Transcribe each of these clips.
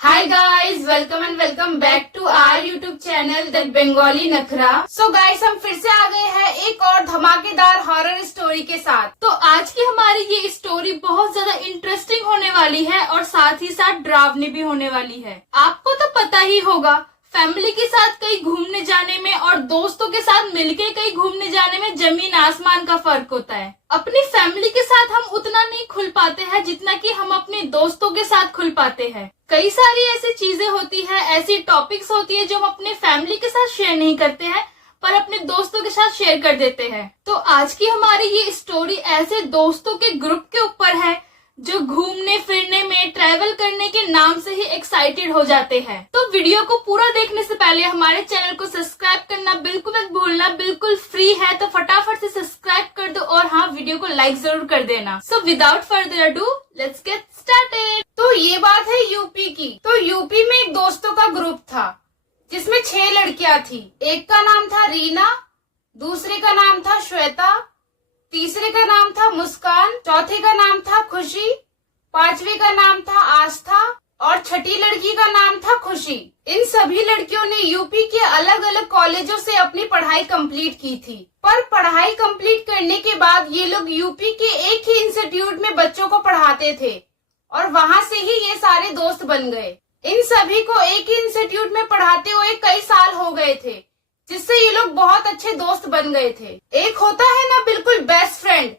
Hi guys, welcome and welcome back to our YouTube channel that Bangali Nakhra. So guys, हम फिर से आ गए हैं एक और धमाकेदार हॉरर स्टोरी के साथ। तो आज की हमारी ये स्टोरी बहुत ज्यादा इंटरेस्टिंग होने वाली है और साथ ही साथ डरावनी भी होने वाली है। आपको तो पता ही होगा, फैमिली के साथ कहीं घूमने जाने में और दोस्तों के साथ मिलके कहीं घूमने जाने में जमीन आसमान का फर्क होता है। अपनी फैमिली के साथ हम उतना नहीं खुल पाते हैं जितना कि हम अपने दोस्तों के साथ खुल पाते हैं। कई सारी ऐसी चीजें होती है, ऐसी टॉपिक्स होती है जो हम अपने फैमिली के साथ शेयर नहीं करते हैं पर अपने दोस्तों के साथ शेयर कर देते हैं। तो आज की हमारी ये स्टोरी ऐसे दोस्तों के ग्रुप के ऊपर है जो घूमने फिरने में, ट्रैवल करने के नाम से ही एक्साइटेड हो जाते हैं। तो वीडियो को पूरा देखने से पहले हमारे चैनल को सब्सक्राइब करना बिल्कुल मत भूलना, बिल्कुल फ्री है, तो फटाफट से सब्सक्राइब कर दो और हाँ, वीडियो को लाइक जरूर कर देना। So without further ado let's get started. तो ये बात है यूपी की। तो यूपी में एक दोस्तों का ग्रुप था जिसमें 6 लड़कियां थी। एक का नाम था रीना, दूसरे का नाम था श्वेता, तीसरे का नाम था मुस्कान, चौथे का नाम था खुशी, पांचवे का नाम था आस्था और छठी लड़की का नाम था खुशी। इन सभी लड़कियों ने यूपी के अलग अलग कॉलेजों से अपनी पढ़ाई कंप्लीट की थी। पर पढ़ाई कंप्लीट करने के बाद ये लोग यूपी के एक ही इंस्टीट्यूट में बच्चों को पढ़ाते थे और वहाँ से ही ये सारे दोस्त बन गए। इन सभी को एक ही इंस्टीट्यूट में पढ़ाते हुए कई साल हो गए थे, जिससे ये लोग बहुत अच्छे दोस्त बन गए थे। एक होता है ना बिल्कुल बेस्ट फ्रेंड,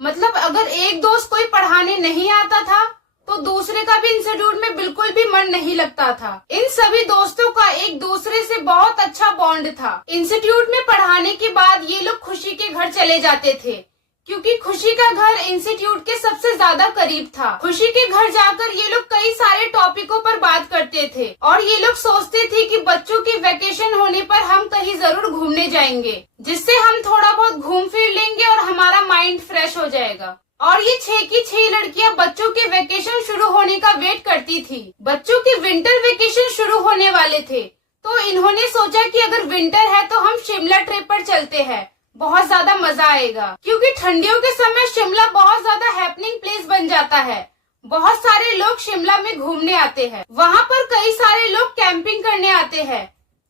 मतलब अगर एक दोस्त कोई पढ़ाने नहीं आता था तो दूसरे का भी इंस्टीट्यूट में बिल्कुल भी मन नहीं लगता था। इन सभी दोस्तों का एक दूसरे से बहुत अच्छा बॉन्ड था। इंस्टीट्यूट में पढ़ाने के बाद ये लोग खुशी के घर चले जाते थे क्योंकि खुशी का घर इंस्टीट्यूट के सबसे ज्यादा करीब था। खुशी के घर जाकर ये लोग कई सारे टॉपिकों पर बात करते थे और ये लोग सोचते थे कि बच्चों की वेकेशन होने पर हम कहीं जरूर घूमने जाएंगे, जिससे हम थोड़ा बहुत घूम फिर लेंगे और हमारा माइंड फ्रेश हो जाएगा। और ये 6 की 6 लड़कियां बच्चों के वेकेशन शुरू होने का वेट करती थी। बच्चों के विंटर वेकेशन शुरू होने वाले थे तो इन्होंने सोचा कि अगर विंटर है तो हम शिमला ट्रिप पर चलते हैं, बहुत ज्यादा मजा आएगा। क्योंकि ठंडियों के समय शिमला बहुत ज्यादा हैपनिंग प्लेस बन जाता है। बहुत सारे लोग शिमला में घूमने आते हैं। वहाँ पर कई सारे लोग कैंपिंग करने आते हैं,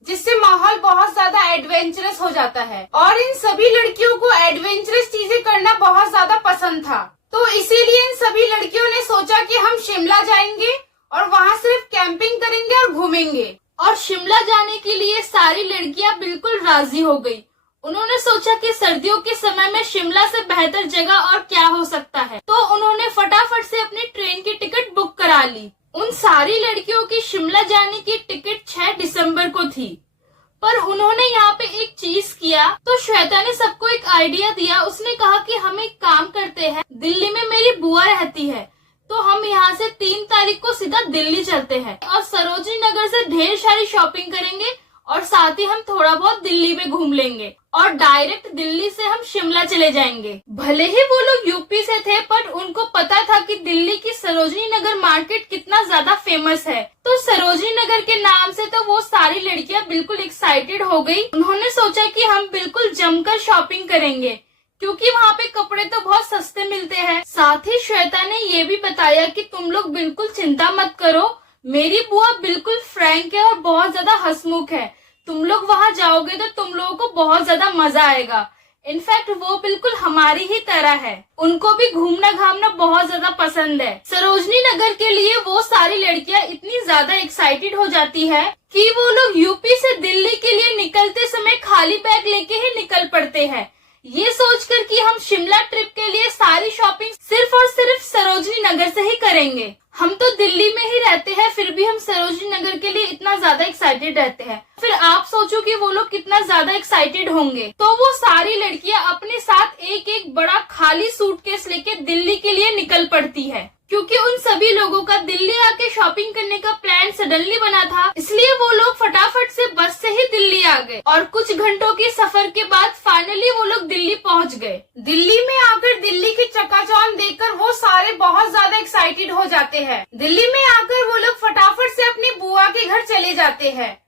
जिससे माहौल बहुत ज्यादा एडवेंचरस हो जाता है। और इन सभी लड़कियों को एडवेंचरस चीजें करना बहुत ज्यादा पसंद था, तो इसीलिए इन सभी लड़कियों ने सोचा कि हम शिमला जाएंगे और वहाँ सिर्फ कैंपिंग करेंगे और घूमेंगे। और शिमला जाने के लिए सारी लड़कियां बिल्कुल राजी हो गयी। उन्होंने सोचा कि सर्दियों के समय में शिमला से बेहतर जगह और क्या हो सकता है, तो उन्होंने फटाफट से अपनी ट्रेन की टिकट बुक करा ली। उन सारी लड़कियों की शिमला जाने की टिकट 6 दिसंबर को थी। पर उन्होंने यहाँ पे एक चीज किया, तो श्वेता ने सबको एक आइडिया दिया। उसने कहा कि हम एक काम करते हैं, दिल्ली में मेरी बुआ रहती है तो हम यहाँ से 3 तारीख को सीधा दिल्ली चलते हैं और सरोजनी नगर से ढेर सारी शॉपिंग करेंगे और साथ ही हम थोड़ा बहुत दिल्ली में घूम लेंगे और डायरेक्ट दिल्ली से हम शिमला चले जाएंगे। भले ही वो लोग यूपी से थे पर उनको पता था कि दिल्ली की सरोजनी नगर मार्केट कितना ज्यादा फेमस है। तो सरोजनी नगर के नाम से तो वो सारी लड़कियां बिल्कुल एक्साइटेड हो गई। उन्होंने सोचा कि हम बिल्कुल जमकर शॉपिंग करेंगे क्योंकि वहाँ पे कपड़े तो बहुत सस्ते मिलते हैं। साथ ही श्वेता ने ये भी बताया कि तुम लोग बिल्कुल चिंता मत करो, मेरी बुआ बिल्कुल फ्रैंक है और बहुत ज्यादा हंसमुख है। तुम लोग वहाँ जाओगे तो तुम लोगों को बहुत ज्यादा मजा आएगा। इनफैक्ट वो बिल्कुल हमारी ही तरह है, उनको भी घूमना घामना बहुत ज्यादा पसंद है। सरोजनी नगर के लिए वो सारी लड़कियां इतनी ज्यादा एक्साइटेड हो जाती है कि वो लोग यूपी से दिल्ली के लिए निकलते समय खाली बैग लेके ही निकल पड़ते हैं, ये सोचकर कि हम शिमला ट्रिप के लिए सारी शॉपिंग सिर्फ और सिर्फ सरोजनी नगर से ही करेंगे। हम तो दिल्ली में ही रहते हैं फिर भी हम सरोजनी नगर के लिए इतना ज्यादा एक्साइटेड रहते हैं। फिर आप सोचो कि वो लोग कितना ज्यादा एक्साइटेड होंगे। तो वो सारी लड़कियां अपने साथ एक एक बड़ा खाली सूटकेस लेके दिल्ली के लिए निकल पड़ती है, क्योंकि उन सभी लोगों का दिल्ली आके शॉपिंग करने का प्लान सडनली बना था। इसलिए वो लोग फटाफट से बस से ही दिल्ली आ गए और कुछ घंटों के सफर के बाद फाइनली वो लोग दिल्ली पहुंच गए। दिल्ली में आकर दिल्ली की चकाचौंध देखकर वो सारे बहुत ज्यादा एक्साइटेड हो जाते हैं। दिल्ली में आकर वो लोग फटाफट से अपनी बुआ के घर चले जाते हैं।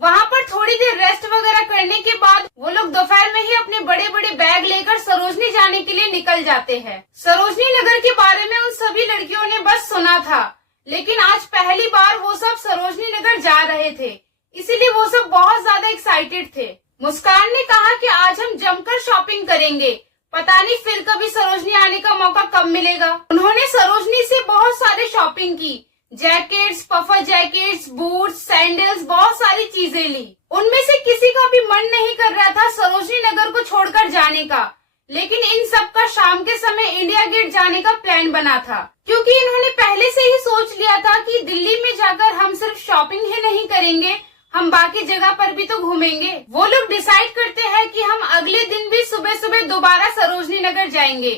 वहाँ पर थोड़ी देर रेस्ट वगैरह करने के बाद वो लोग दोपहर में ही अपने बड़े बड़े बैग लेकर सरोजनी जाने के लिए निकल जाते हैं। सरोजनी नगर के बारे में उन सभी लड़कियों ने बस सुना था, लेकिन आज पहली बार वो सब सरोजनी नगर जा रहे थे, इसीलिए वो सब बहुत ज्यादा एक्साइटेड थे। मुस्कान ने कहा कि आज हम जमकर शॉपिंग करेंगे, पता नहीं फिर कभी सरोजनी आने का मौका कब मिलेगा। उन्होंने सरोजनी से बहुत सारे शॉपिंग की, jackets, puffer jackets, boots, sandals, बहुत सारी चीजें ली। उनमें से किसी का भी मन नहीं कर रहा था सरोजनी नगर को छोड़कर जाने का, लेकिन इन सब का शाम के समय इंडिया गेट जाने का प्लान बना था, क्योंकि इन्होंने पहले से ही सोच लिया था कि दिल्ली में जाकर हम सिर्फ शॉपिंग ही नहीं करेंगे, हम बाकी जगह पर भी तो घूमेंगे। वो लोग डिसाइड करते हैं कि हम अगले दिन भी सुबह सुबह दोबारा सरोजनी नगर जाएंगे।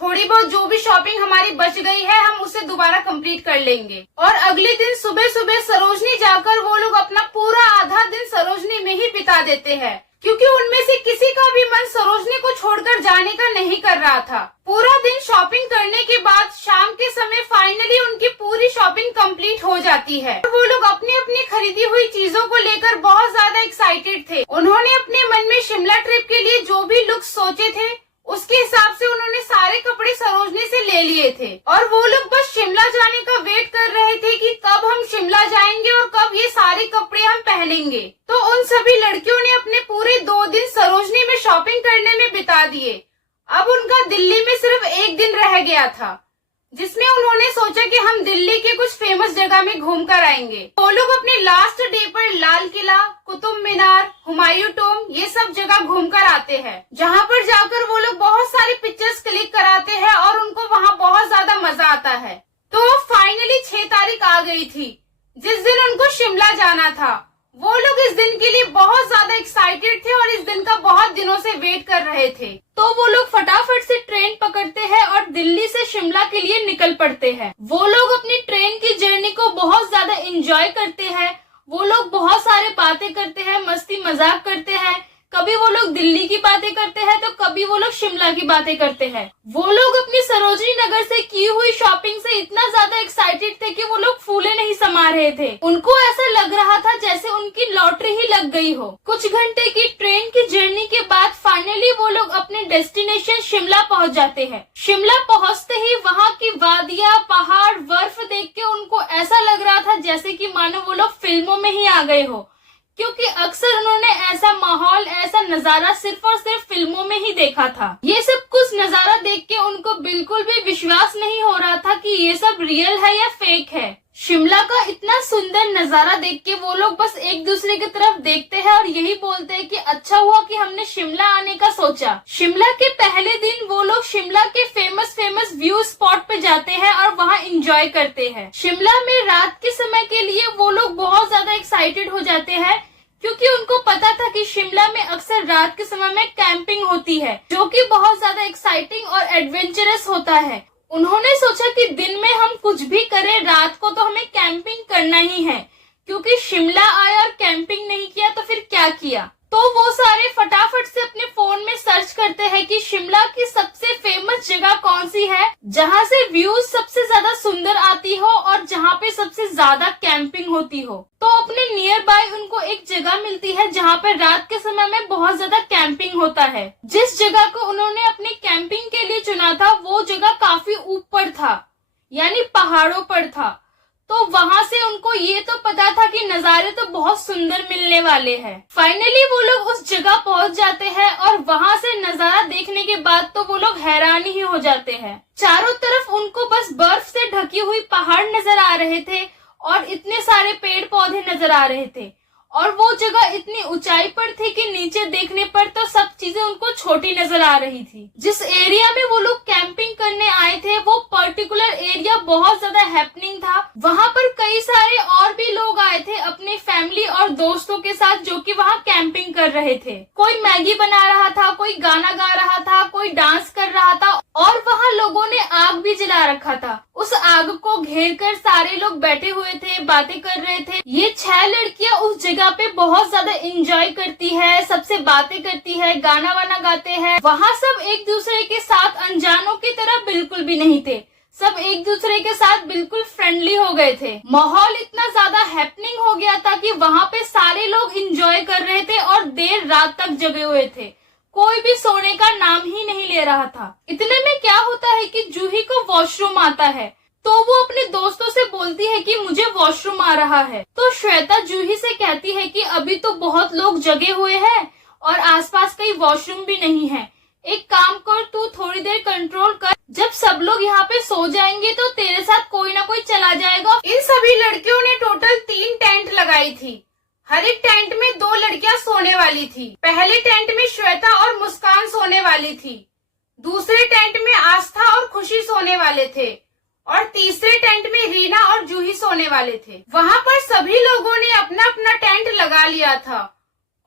थोड़ी बहुत जो भी शॉपिंग हमारी बच गई है हम उसे दोबारा कंप्लीट कर लेंगे। और अगले दिन सुबह सुबह सरोजनी जाकर वो लोग अपना पूरा आधा दिन सरोजनी में ही बिता देते हैं, क्योंकि उनमें से किसी का भी मन सरोजनी को छोड़कर जाने का नहीं कर रहा था। पूरा दिन शॉपिंग करने के बाद शाम के समय फाइनली उनकी पूरी शॉपिंग कंप्लीट हो जाती है। वो लोग अपनी अपनी खरीदी हुई चीजों को लेकर बहुत ज्यादा एक्साइटेड थे। उन्होंने अपने मन में शिमला ट्रिप के लिए जो भी लुक सोचे थे उसके हिसाब से उन्होंने सारे कपड़े सरोजनी से ले लिए थे, और वो लोग बस शिमला जाने का वेट कर रहे थे कि कब हम शिमला जाएंगे और कब ये सारे कपड़े हम पहनेंगे। तो उन सभी लड़कियों ने अपने पूरे 2 दिन सरोजनी में शॉपिंग करने में बिता दिए। अब उनका दिल्ली में सिर्फ 1 दिन रह गया था, जिसमें उन्होंने सोचा कि हम दिल्ली के कुछ फेमस जगह में घूम कर आएंगे। वो लोग अपने लास्ट डे पर लाल किला, कुतुब मीनार, हुमायूं टॉम ये सब जगह घूम कर आते हैं, जहाँ पर जाकर वो लोग बहुत सारी पिक्चर्स क्लिक कराते हैं और उनको वहाँ बहुत ज्यादा मजा आता है। तो फाइनली 6 तारीख आ गई थी, जिस दिन उनको शिमला जाना था। वो लोग इस दिन के लिए बहुत ज्यादा एक्साइटेड थे और इस दिन का बहुत दिनों से वेट कर रहे थे। तो वो लोग फटाफट से ट्रेन पकड़ते हैं और दिल्ली से शिमला के लिए निकल पड़ते हैं। वो लोग अपनी ट्रेन की जर्नी को बहुत ज्यादा एंजॉय करते हैं। वो लोग बहुत सारे बातें करते हैं, मस्ती मजाक करते हैं। कभी वो लोग दिल्ली की बातें करते हैं तो कभी वो लोग शिमला की बातें करते हैं। वो लोग अपनी सरोजनी नगर से की हुई शॉपिंग से इतना ज्यादा एक्साइटेड थे कि वो लोग फूले नहीं समा रहे थे। उनको ऐसा लग रहा था जैसे उनकी लॉटरी ही लग गई हो। कुछ घंटे की ट्रेन की जर्नी के बाद फाइनली वो लोग अपने डेस्टिनेशन शिमला पहुंच जाते हैं। शिमला पहुंचते ही वहाँ की वादियाँ, पहाड़, बर्फ देख के उनको ऐसा लग रहा था जैसे कि मानो वो लोग फिल्मों में ही आ गए हो, क्योंकि अक्सर उन्होंने ऐसा माहौल, ऐसा नजारा सिर्फ और सिर्फ फिल्मों में ही देखा था। ये सब कुछ नजारा देख के उनको बिल्कुल भी विश्वास नहीं हो रहा था कि ये सब रियल है या फेक है। शिमला का इतना सुंदर नजारा देख के वो लोग बस एक दूसरे की तरफ देखते हैं और यही बोलते हैं कि अच्छा हुआ कि हमने शिमला आने का सोचा। शिमला के पहले दिन वो लोग शिमला के फेमस व्यू स्पॉट पे जाते हैं और वहाँ एंजॉय करते हैं। शिमला में रात के समय के लिए वो लोग बहुत ज्यादा एक्साइटेड हो जाते हैं, क्योंकि उनको पता था कि शिमला में अक्सर रात के समय में कैंपिंग होती है, जो कि बहुत ज्यादा एक्साइटिंग और एडवेंचरस होता है। उन्होंने सोचा कि दिन में हम कुछ भी करें, रात को तो हमें कैंपिंग करना ही है, क्योंकि शिमला आए और कैंपिंग नहीं किया तो फिर क्या किया। तो वो सारे फटाफट से अपने फोन में सर्च करते हैं कि शिमला की सबसे फेमस जगह कौन सी है, जहाँ से व्यूज सबसे ज्यादा सुंदर आती हो और जहाँ पे सबसे ज्यादा कैंपिंग होती हो। तो अपने नियर बाय उनको एक जगह मिलती है जहाँ पे रात के समय में बहुत ज्यादा कैंपिंग होता है। जिस जगह को उन्होंने अपनी कैंपिंग के लिए चुना था वो जगह काफी ऊपर था, यानी पहाड़ों पर था। तो वहाँ से उनको ये तो पता था कि नजारे तो बहुत सुंदर मिलने वाले हैं। फाइनली वो लोग उस जगह पहुँच जाते हैं और वहाँ से नजारा देखने के बाद तो वो लोग हैरान ही हो जाते हैं। चारों तरफ उनको बस बर्फ से ढकी हुई पहाड़ नजर आ रहे थे और इतने सारे पेड़ पौधे नजर आ रहे थे, और वो जगह इतनी ऊंचाई पर थी कि नीचे देखने पर तो सब चीजें उनको छोटी नजर आ रही थी। जिस एरिया में वो लोग कैंपिंग करने आए थे वो पर्टिकुलर एरिया बहुत ज्यादा हैपनिंग था। वहाँ पर कई सारे और भी लोग आए थे अपने फैमिली और दोस्तों के साथ, जो कि वहाँ कैंपिंग कर रहे थे। कोई मैगी बना रहा था, कोई गाना गा रहा था, कोई डांस कर रहा था, और वहाँ लोगों ने आग भी जला रखा था। उस आग को घेर कर सारे लोग बैठे हुए थे, बातें कर रहे थे। ये 6 लड़कियां उस जगह पे बहुत ज्यादा एंजॉय करती है, सबसे बातें करती है, गाना वाना गाते हैं। वहाँ सब एक दूसरे के साथ अनजानों की तरह बिल्कुल भी नहीं थे, सब एक दूसरे के साथ बिल्कुल फ्रेंडली हो गए थे। माहौल इतना ज्यादा हैपनिंग हो गया था कि वहाँ पे सारे लोग एंजॉय कर रहे थे और देर रात तक जगे हुए थे। कोई भी सोने का नाम ही नहीं ले रहा था। इतने में क्या होता है कि जूही को वॉशरूम आता है, तो वो अपने दोस्तों से बोलती है कि मुझे वॉशरूम आ रहा है। तो श्वेता जूही से कहती है कि अभी तो बहुत लोग जगे हुए हैं और आसपास कहीं वॉशरूम भी नहीं है। एक काम कर, तू थोड़ी देर कंट्रोल कर, जब सब लोग यहाँ पे सो जाएंगे तो तेरे साथ कोई ना कोई चला जाएगा। इन सभी लड़कियों ने टोटल 3 टेंट लगाई थी। हर एक टेंट में 2 लड़कियां सोने वाली थी। पहले टेंट में श्वेता और मुस्कान सोने वाली थी, दूसरे टेंट में आस्था और खुशी सोने वाले थे और तीसरे टेंट में रीना और जूही सोने वाले थे। वहाँ पर सभी लोगों ने अपना अपना टेंट लगा लिया था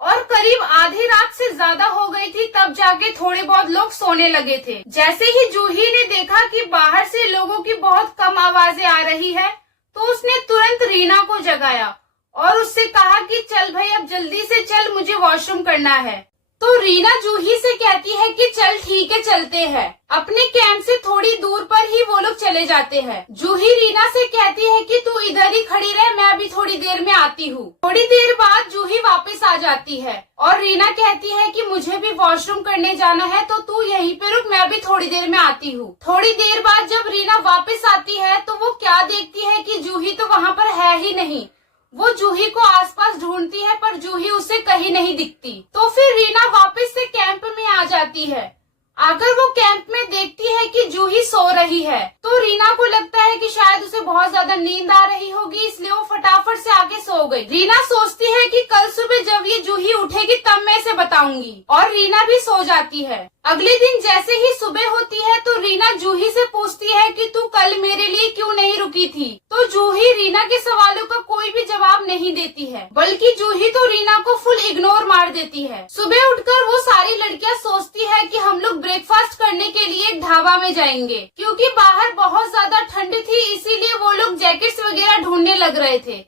और करीब आधी रात से ज्यादा हो गई थी, तब जाके थोड़े बहुत लोग सोने लगे थे। जैसे ही जूही ने देखा कि बाहर से लोगों की बहुत कम आवाजें आ रही है, तो उसने तुरंत रीना को जगाया और उससे कहा कि चल भाई, अब जल्दी से चल, मुझे वॉशरूम करना है। तो रीना जूही से कहती है कि चल ठीक है, चलते हैं। अपने कैंप से थोड़ी दूर पर ही वो लोग चले जाते हैं। जूही रीना से कहती है कि तू इधर ही खड़ी रह, मैं अभी थोड़ी देर में आती हूँ। थोड़ी देर बाद जूही वापस आ जाती है और रीना कहती है कि मुझे भी वॉशरूम करने जाना है, तो तू यहीं पे रुक, मैं अभी थोड़ी देर में आती हूँ। थोड़ी देर बाद जब रीना वापस आती है तो वो क्या देखती है कि जूही तो वहाँ पर है ही नहीं। वो जूही को आसपास ढूंढती है पर जूही उसे कहीं नहीं दिखती। तो फिर रीना वापस से कैंप में आ जाती है। आकर वो कैंप में देखती है कि जूही सो रही है। तो रीना को लगता है कि शायद उसे बहुत ज्यादा नींद आ रही होगी, इसलिए वो फटाफट से आके सो गई। रीना सोचती है कि कल सुबह जब ये जूही उठेगी तब मैं इसे बताऊंगी, और रीना भी सो जाती है। अगले दिन जैसे ही सुबह होती है तो रीना जूही से पूछती है कि तू कल मेरे लिए क्यों नहीं रुकी थी। तो जूही रीना के सवालों का कोई भी जवाब नहीं देती है, बल्कि जूही तो रीना को फुल इग्नोर मार देती है। सुबह उठकर वो सारी लड़कियां सोचती है कि हम लोग ब्रेकफास्ट करने के लिए एक ढाबा में जाएंगे, क्योंकि बाहर बहुत ज्यादा ठंड थी, इसीलिए वो लोग जैकेट्स वगैरह ढूंढने लग रहे थे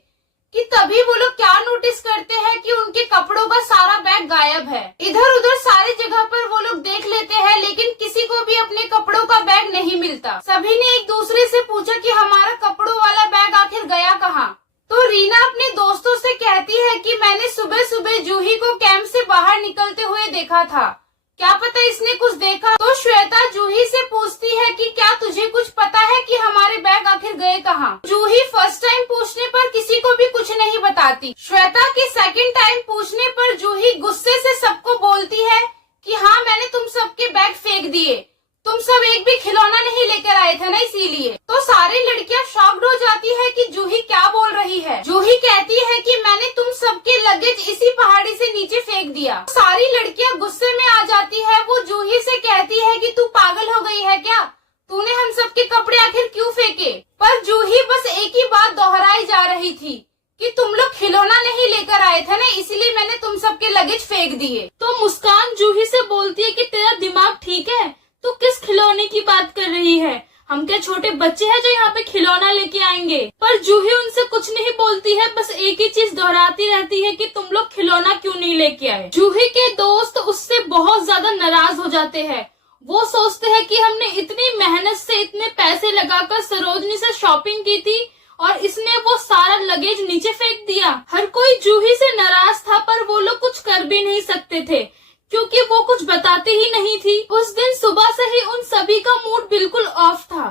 कि तभी वो लोग क्या नोटिस करते हैं कि उनके कपड़ों का सारा बैग गायब है। इधर उधर सारी जगह पर वो लोग देख लेते हैं, लेकिन किसी को भी अपने कपड़ों का बैग नहीं मिलता। सभी ने एक दूसरे से पूछा कि हमारा कपड़ों वाला बैग आखिर गया कहाँ। तो रीना अपने दोस्तों से कहती है कि मैंने सुबह सुबह जूही को कैंप से बाहर निकलते हुए देखा था, क्या पता इसने कुछ देखा। तो श्वेता जूही से पूछती है कि क्या तुझे कुछ पता है कि हमारे बैग आखिर गए कहाँ। जूही फर्स्ट टाइम पूछने पर किसी को भी कुछ नहीं बताती। श्वेता के सेकंड टाइम पूछने पर जूही गुस्से से सबको बोलती है कि हाँ, मैंने तुम सबके बैग फेंक दिए, तुम सब एक भी खिलौना नहीं लेकर आए थे ना, इसीलिए। तो सारी लड़कियां शॉक्ड हो जाती है कि जूही क्या बोल रही है। जूही कहती है कि मैंने तुम सबके लगेज इसी पहाड़ी से नीचे फेंक दिया। सारी लड़कियां गुस्से में आ जाती है। वो जूही से कहती है कि तू पागल हो गई है क्या, तूने हम सबके कपड़े आखिर क्यों फेंके। पर जूही बस एक ही बात दोहराई जा रही थी कि तुम लोग खिलौना नहीं लेकर आए थे ना, इसलिए मैंने तुम सबके लगेज फेंक दिए। तो मुस्कान जूही से बोलती है कि तेरा दिमाग ठीक है, तू किस खिलौने की बात कर रही है, हम क्या छोटे बच्चे हैं जो यहाँ पे खिलौना लेके आएंगे। पर जूही उनसे कुछ नहीं बोलती है, बस एक ही चीज दोहराती रहती है कि तुम लोग खिलौना क्यों नहीं लेके आए। जूही के दोस्त उससे बहुत ज्यादा नाराज हो जाते हैं। वो सोचते हैं कि हमने इतनी मेहनत से इतने पैसे लगाकर सरोजनी से शॉपिंग की थी और इसने वो सारा लगेज नीचे फेंक दिया। हर कोई जूही से नाराज था, पर वो लोग कुछ कर भी नहीं सकते थे क्योंकि वो कुछ बताते ही नहीं थी। उस दिन सुबह से ही उन सभी का मूड बिल्कुल ऑफ था,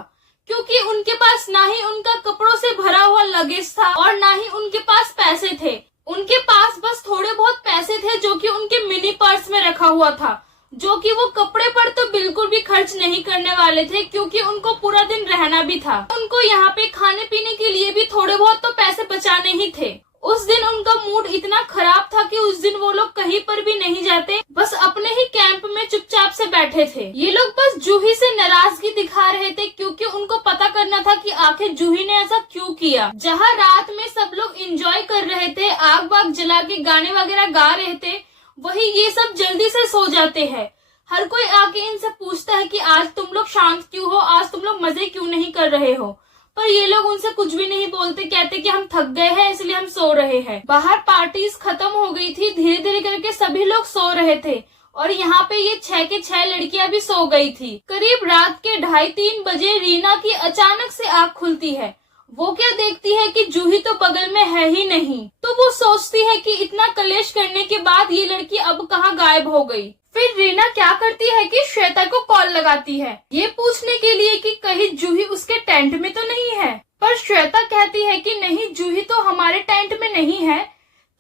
क्योंकि उनके पास ना ही उनका कपड़ों से भरा हुआ लगेज था और ना ही उनके पास पैसे थे। उनके पास बस थोड़े बहुत पैसे थे जो कि उनके मिनी पर्स में रखा हुआ था, जो कि वो कपड़े पर तो बिल्कुल भी खर्च नहीं करने वाले थे, क्योंकि उनको पूरा दिन रहना भी था। उनको यहाँ पे खाने पीने के लिए भी थोड़े बहुत तो पैसे बचाने ही थे। उस दिन उनका मूड इतना खराब था कि उस दिन वो लोग कहीं पर भी नहीं जाते, बस अपने ही कैंप में चुपचाप से बैठे थे। ये लोग बस जूही से नाराजगी दिखा रहे थे, क्योंकि उनको पता करना था कि आखिर जूही ने ऐसा क्यों किया। जहाँ रात में सब लोग एंजॉय कर रहे थे, आग वाग जला के गाने वगैरह गा रहे थे, वही ये सब जल्दी से सो जाते हैं। हर कोई आके इनसे पूछता है कि आज तुम लोग शांत क्यों हो, आज तुम लोग मजे क्यों नहीं कर रहे हो। पर ये लोग उनसे कुछ भी नहीं बोलते, कहते कि हम थक गए हैं इसलिए हम सो रहे हैं। बाहर पार्टीज खत्म हो गई थी, धीरे धीरे करके सभी लोग सो रहे थे और यहाँ पे ये 6 के 6 लड़कियां भी सो गई थी। करीब रात के 2:30-3 बजे रीना की अचानक से आँख खुलती है। वो क्या देखती है कि जूही तो बगल में है ही नहीं। तो वो सोचती है कि इतना कलेश करने के बाद ये लड़की अब कहाँ गायब हो गई। फिर रीना क्या करती है कि श्वेता को कॉल लगाती है ये पूछने के लिए कि कहीं जूही उसके टेंट में तो नहीं है, पर श्वेता कहती है कि नहीं, जूही तो हमारे टेंट में नहीं है।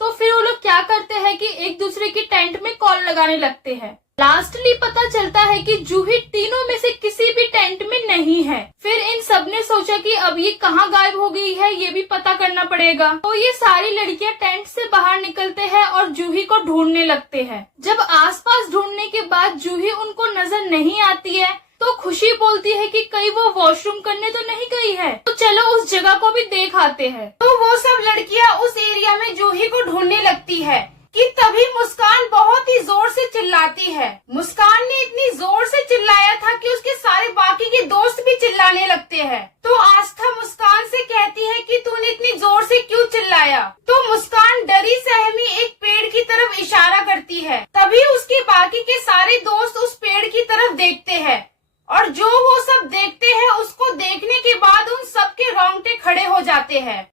तो फिर वो लोग क्या करते हैं कि एक दूसरे की टेंट में कॉल लगाने लगते हैं। लास्टली पता चलता है कि जूही तीनों में से किसी भी टेंट में नहीं है। फिर इन सब ने सोचा कि अब ये कहाँ गायब हो गई है ये भी पता करना पड़ेगा। तो ये सारी लड़कियां टेंट से बाहर निकलते हैं और जूही को ढूंढने लगते हैं। जब आसपास ढूंढने के बाद जूही उनको नजर नहीं आती है तो खुशी बोलती है कि कहीं वो वॉशरूम करने तो नहीं गई है, तो चलो उस जगह को भी देख आते हैं। तो वो सब लड़कियां उस एरिया में जूही को ढूंढने लगती है कि तभी मुस्कान बहुत ही जोर से चिल्लाती है। मुस्कान ने इतनी जोर से चिल्लाया था कि उसके सारे बाकी के दोस्त भी चिल्लाने लगते हैं। तो आस्था मुस्कान से कहती है कि तूने इतनी जोर से क्यों चिल्लाया। तो मुस्कान डरी सहमी एक पेड़ की तरफ इशारा करती है। तभी उसके बाकी के सारे दोस्त उस पेड़ की तरफ देखते हैं और जो वो सब देखते हैं उसको देखने के बाद उन सबके रोंगटे खड़े हो जाते हैं।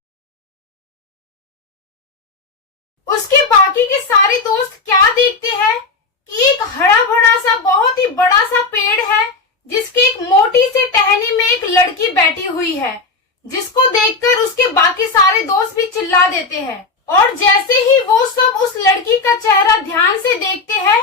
उसके बाकी के सारे दोस्त क्या देखते हैं कि एक हरा भरा सा बहुत ही बड़ा सा पेड़ है जिसके एक मोटी से टहनी में एक लड़की बैठी हुई है, जिसको देखकर उसके बाकी सारे दोस्त भी चिल्ला देते हैं। और जैसे ही वो सब उस लड़की का चेहरा ध्यान से देखते हैं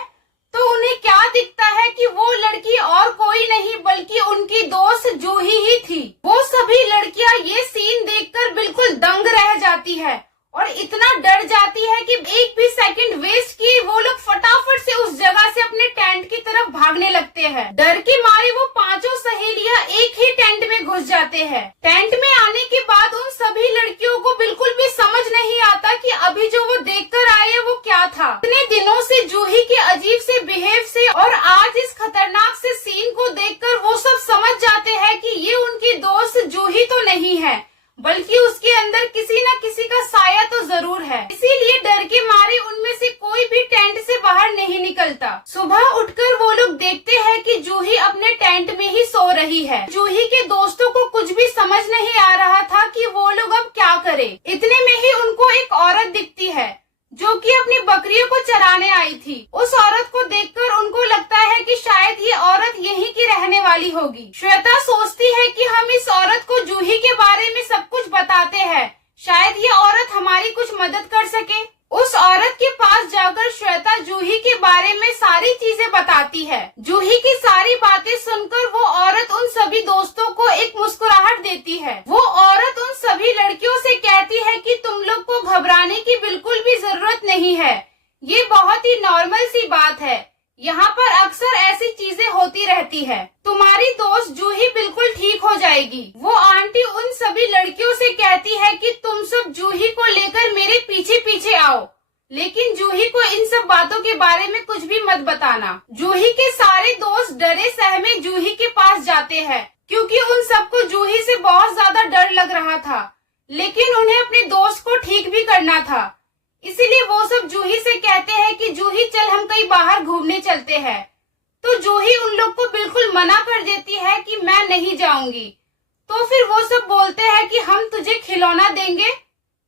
तो उन्हें क्या दिखता है कि वो लड़की और कोई नहीं बल्कि उनकी दोस्त जूही ही थी। वो सभी लड़कियां ये सीन देखकर बिल्कुल दंग रह जाती है और इतना डर जाती है कि एक भी सेकंड वेस्ट किए वो लोग फटाफट से उस जगह से अपने टेंट की तरफ भागने लगते हैं। डर के मारे वो पांचों सहेलियां एक ही टेंट में घुस जाते हैं। टेंट में आने के बाद उन सभी लड़कियों को बिल्कुल भी समझ नहीं आता कि अभी जो वो देखकर आए हैं वो क्या था। इतने दिनों से जूही के अजीब से बिहेव से और आज इस खतरनाक से सीन को देखकर वो सब समझ जाते हैं कि ये उनकी दोस्त जूही तो नहीं है बल्कि उसके अंदर किसी न किसी का साया तो जरूर है। इसीलिए डर के मारे उनमें से कोई भी टेंट से बाहर नहीं निकलता। सुबह उठकर वो लोग देखते हैं कि जूही अपने टेंट में ही सो रही है। जूही के दोस्तों को कुछ भी समझ नहीं आ रहा था कि वो लोग अब क्या करें। इतने में ही उनको एक औरत दिखती है जो कि अपनी बकरियों को चराने आई थी। उस औरत को देखकर उनको लगता है कि शायद ये औरत यहीं की रहने वाली होगी। श्वेता सोचती है कि हम इस औरत को जूही के बारे में सब कुछ बताते हैं, शायद ये औरत हमारी कुछ मदद कर सके। उस औरत के पास जाकर श्वेता जूही के बारे में सारी चीजें बताती है। जूही की सारी बातें सुनकर वो औरत उन सभी दोस्तों को एक मुस्कुराहट देती है। वो औरत उन सभी लड़कियों से कहती है कि तुम लोग को घबराने की बिल्कुल भी जरूरत नहीं है, ये बहुत ही नॉर्मल सी बात है, यहाँ पर अक्सर ऐसी चीजें होती रहती है। तुम्हारी दोस्त जूही बिल्कुल ठीक हो जाएगी। वो आंटी उन सभी लड़कियों से कहती है कि तुम सब जूही को लेकर मेरे पीछे पीछे आओ, लेकिन जूही को इन सब बातों के बारे में कुछ भी मत बताना। जूही के सारे दोस्त डरे सहमे जूही के पास जाते हैं क्योंकि उन सबको जूही से बहुत ज्यादा डर लग रहा था, लेकिन उन्हें अपने दोस्त को ठीक भी करना था। इसीलिए वो सब जूही से कहते हैं कि जूही चल हम कहीं बाहर घूमने चलते हैं। तो जूही उन लोग को बिल्कुल मना कर देती है कि मैं नहीं जाऊंगी। तो फिर वो सब बोलते हैं कि हम तुझे खिलौना देंगे,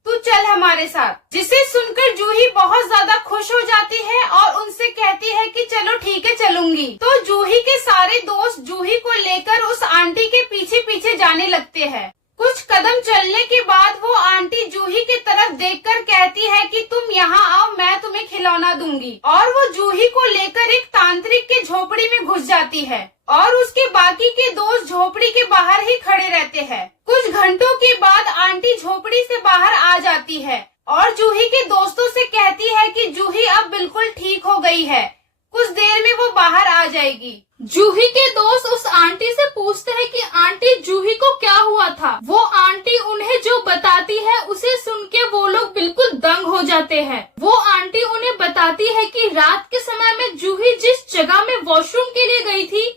तू चल हमारे साथ। जिसे सुनकर जूही बहुत ज्यादा खुश हो जाती है और उनसे कहती है कि चलो ठीक है चलूंगी। तो जूही के सारे दोस्त जूही को लेकर उस आंटी के पीछे पीछे जाने लगते हैं। कुछ कदम चलने के बाद वो आंटी जूही की तरफ देखकर कहती है कि तुम यहाँ आओ, मैं तुम्हें खिलौना दूंगी। और वो जूही को लेकर एक तांत्रिक के झोपड़ी में घुस जाती है और उसके बाकी के दोस्त झोपड़ी के बाहर ही खड़े रहते हैं। कुछ घंटों के बाद आंटी झोपड़ी से बाहर आ जाती है और जूही के दोस्तों से कहती है कि जूही अब बिल्कुल ठीक हो गई है, कुछ देर में वो बाहर आ जाएगी। जूही के दोस्त उस आंटी से पूछते हैं कि आंटी जूही को क्या हुआ था। वो आंटी उन्हें जो बताती है उसे सुन के वो लोग बिल्कुल दंग हो जाते हैं। वो आंटी उन्हें बताती है कि रात के समय में जूही जिस जगह में वॉशरूम के लिए गई थी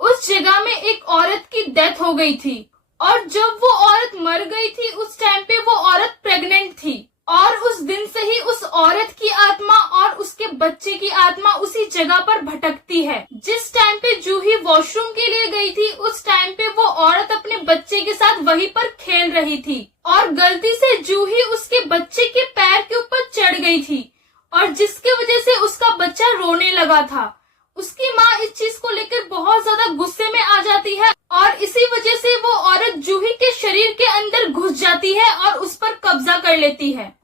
उस जगह में एक औरत की डेथ हो गई थी और जब वो औरत मर गई थी उस टाइम पे वो औरत प्रेग्नेंट थी और उस दिन से ही उस औरत की आत्मा और उसके बच्चे की आत्मा उसी जगह पर भटकती है। जिस टाइम पे जूही वॉशरूम के लिए गई थी उस टाइम पे वो औरत अपने बच्चे के साथ वहीं पर खेल रही थी और गलती से जूही उसके बच्चे के पैर के ऊपर चढ़ गई थी और जिसकी वजह से उसका बच्चा रोने लगा था।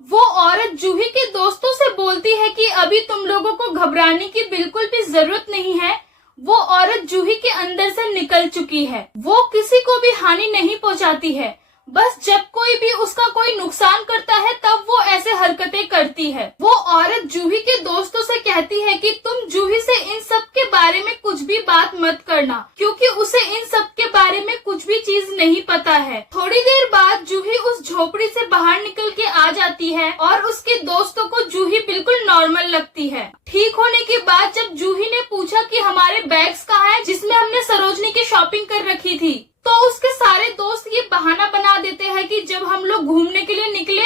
वो औरत जूही के दोस्तों से बोलती है कि अभी तुम लोगों को घबराने की बिल्कुल भी जरूरत नहीं है। वो औरत जूही के अंदर से निकल चुकी है। वो किसी को भी हानि नहीं पहुंचाती है। बस जब कोई भी उसका कोई नुकसान करता है तब वो ऐसे हरकतें करती है। वो औरत जूही के दोस्तों से कहती है कि तुम जूही से इन सब के बारे में कुछ भी बात मत करना, क्योंकि उसे इन सब के बारे में कुछ भी चीज नहीं पता है। थोड़ी देर बाद जूही उस झोपड़ी से बाहर निकल के आ जाती है और उसके दोस्तों को जूही बिल्कुल नॉर्मल लगती है। ठीक होने के बाद जब जूही ने पूछा कि हमारे बैग्स कहाँ हैं जिसमें हमने सरोजनी की शॉपिंग कर रखी थी, तो उसके सारे दोस्त ये बहाना बना देते हैं कि जब हम लोग घूमने के लिए निकले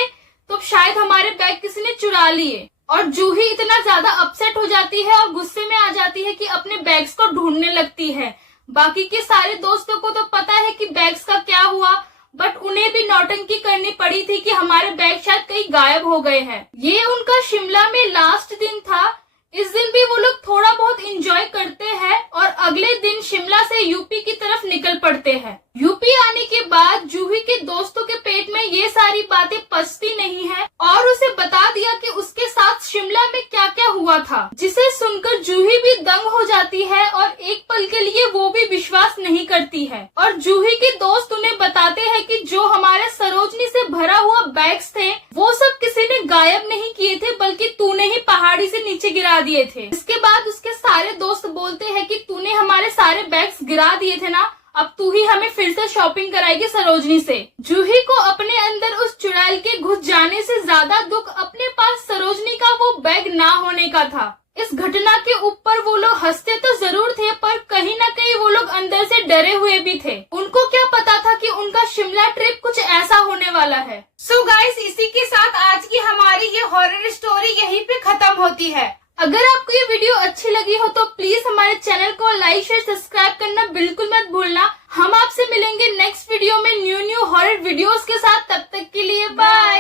तो शायद हमारे बैग किसी ने चुरा लिए। और जूही इतना ज्यादा अपसेट हो जाती है और गुस्से में आ जाती है कि अपने बैग्स को ढूंढने लगती है। बाकी के सारे दोस्तों को तो पता है कि बैग्स का क्या हुआ, बट उन्हें भी नौटंकी करनी पड़ी थी कि हमारे बैग शायद कहीं गायब हो गए हैं। ये उनका शिमला में लास्ट दिन था। इस दिन भी वो लोग थोड़ा बहुत एंजॉय करते हैं और अगले दिन शिमला से यूपी की तरफ निकल पड़ते हैं। यूपी आने के बाद जूही के दोस्तों के पेट में ये सारी बातें पचती नहीं है और उसे बता दिया कि उसके साथ शिमला में क्या क्या हुआ था, जिसे सुनकर जूही भी दंग हो जाती है और एक पल के लिए वो भी विश्वास नहीं करती है। और जूही के दोस्त उन्हें बताते हैं कि जो हमारे सरोजनी से भरा हुआ बैग्स थे वो सब किसी ने गायब नहीं किए थे, बल्कि तूने ही पहाड़ी से नीचे गिरा दिए थे। इसके बाद उसके सारे दोस्त बोलते हैं कि तूने हमारे सारे बैग्स गिरा दिए थे ना, अब तू ही हमें फिर से शॉपिंग कराएगी सरोजनी से। जूही को अपने अंदर उस चुड़ैल के घुस जाने से ज्यादा दुख अपने पास सरोजनी का वो बैग ना होने का था। इस घटना के ऊपर वो लोग हंसते तो जरूर थे, पर कहीं ना कहीं वो लोग अंदर से डरे हुए भी थे। उनको क्या पता था कि उनका शिमला ट्रिप कुछ ऐसा होने वाला है। सो गाइस, इसी के साथ आज की हमारी ये हॉरर स्टोरी यहीं पे खत्म होती है। अगर आपको ये वीडियो अच्छी लगी हो तो प्लीज हमारे चैनल को लाइक शेयर सब्सक्राइब करना बिल्कुल मत भूलना। हम आपसे मिलेंगे नेक्स्ट वीडियो में न्यू हॉरर वीडियोस के साथ। तब तक के लिए बाय।